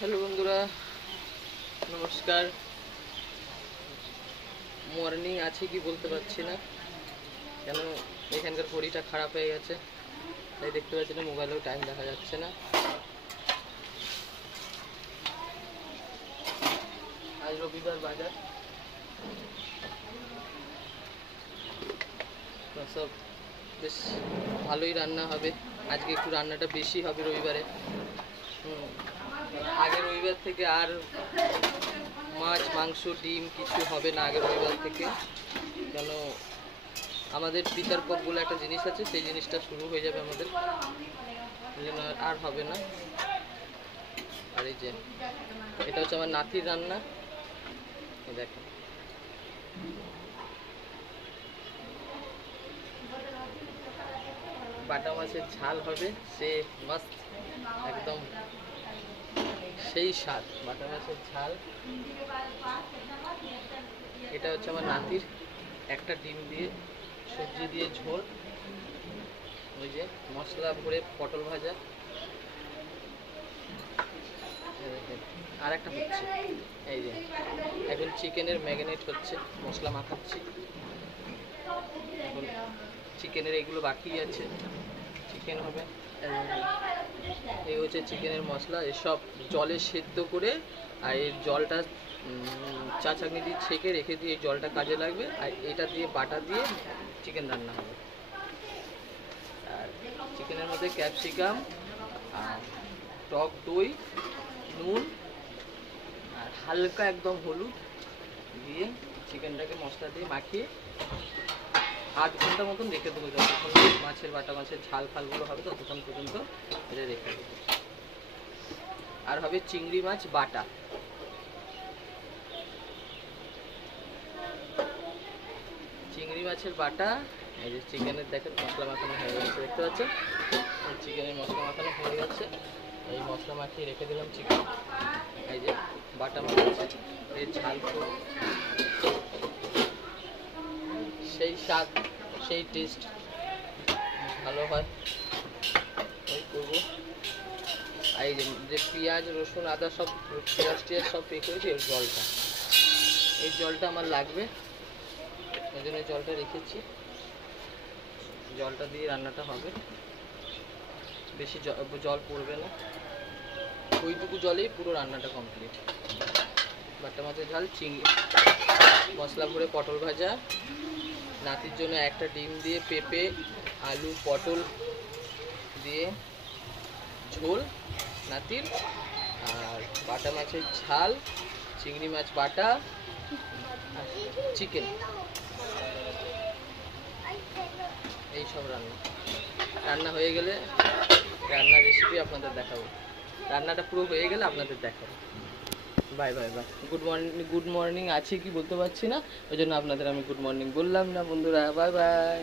Hello বন্ধুরা, নমস্কার। Morning আছে কি বলতে পারছি না, কেন এখানকার ঘড়িটা খারাপ হয়ে গেছে, তাই দেখতে পাচ্ছি না, মোবাইলেও টাইম দেখা যাচ্ছে না। আজ রবিবার বাজার, সব বেশ ভালোই রান্না হবে। আজকে একটু রান্নাটা বেশি হবে রবিবারে। আগের রবিবার থেকে আর মাছ মাংস ডিম কিছু হবে না আগের রবিবার থেকে, কেন আমাদের পিতারপক বলে একটা জিনিস আছে, সেই জিনিসটা শুরু হয়ে যাবে আমাদের, এই জন্য আর হবে না। আর এই যে এটা হচ্ছে আমার নাতির রান্না, দেখেন বাটা মাছের ঝাল হবে, সে মাস্ত, একদম সেই স্বাদ বাটা মাছের ঝাল। এটা হচ্ছে আমার নাতির একটা ডিম দিয়ে সবজি দিয়ে ঝোল, ওই যে মশলা ভরে পটল ভাজা, আর একটা হচ্ছে এই যে এখন চিকেনের ম্যারিনেট হচ্ছে, মশলা মাখাচ্ছি এখন। চিকেনের এগুলো বাকি আছে, চিকেন হবে। এই হচ্ছে চিকেনের মশলা, এসব জলে সেদ্ধ করে, আর এর জলটা চা চাকনি দিয়ে ছেঁকে রেখে দিয়ে এই জলটা কাজে লাগবে, আর এটা দিয়ে বাটা দিয়ে চিকেন রান্না হবে। আর চিকেনের মধ্যে ক্যাপসিকাম আর টক দই, নুন আর হালকা একদম হলুদ দিয়ে চিকেনটাকে মশলা দিয়ে মাখিয়ে আধ ঘন্টা মতন রেখে দেবো, যতক্ষণ মাছের বাটা মাছের ঝাল ফালগুলো হবে ততক্ষণ পর্যন্ত এটা রেখে দেবো। আর হবে চিংড়ি মাছ বাটা, চিংড়ি মাছের বাটা। এই যে চিকেনের দেখেন মশলা মাখানো হয়ে গেছে, দেখতে পাচ্ছেন চিকেনের মশলা মাখানো হয়ে গেছে। এই মশলা মাখিয়ে রেখে দিলাম চিকেন, এই যে বাটা মাখাচ্ছে, এই ঝাল সেই স্বাদ সেই টেস্ট ভালো হয়, ওই করবো। আর এই যে পেঁয়াজ রসুন আদা সব পেঁয়াজ টিয়াজ সব পে করেছি, এর জলটা, এই জলটা আমার লাগবে, ওই জন্য জলটা রেখেছি। জলটা দিয়ে রান্নাটা হবে, বেশি জল পড়বে না, ওইটুকু জলেই পুরো রান্নাটা কমপ্লিট। বাটা মাছের ঝাল, চিংড়ি মশলা ভরে পটল ভাজা, নাতির জন্য একটা ডিম দিয়ে পেঁপে আলু পটল দিয়ে ঝোল নাতির, আর বাটা মাছের ঝাল, চিংড়ি মাছ বাটা, আর চিকেন, এই সব রান্না হয়ে গেলে রান্নার রেসিপি আপনাদের দেখাবো। রান্নাটা পুরো হয়ে গেলে আপনাদের দেখাবো। Bye bye bye. Good morning আছে কি বলতে পারছি না, ওই জন্য আপনাদের আমি গুড মর্নিং বললাম না বন্ধুরা। Bye bye.